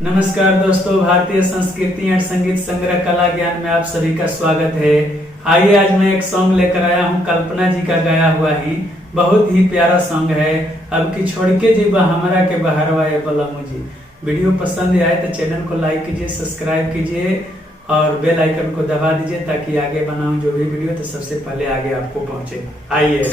नमस्कार दोस्तों, भारतीय संस्कृति एंड संगीत संग्रह कला ज्ञान में आप सभी का स्वागत है। आइए आज मैं एक सॉन्ग लेकर आया हूँ, कल्पना जी का गाया हुआ ही बहुत ही प्यारा सॉन्ग है। अब की छोड़ के जी हमारा के बहरवा ये बलमू जी। वीडियो पसंद आए तो चैनल को लाइक कीजिए, सब्सक्राइब कीजिए और बेल आइकन को दबा दीजिए ताकि आगे बनाऊं जो भी वीडियो तो सबसे पहले आगे आपको पहुंचे। आइए।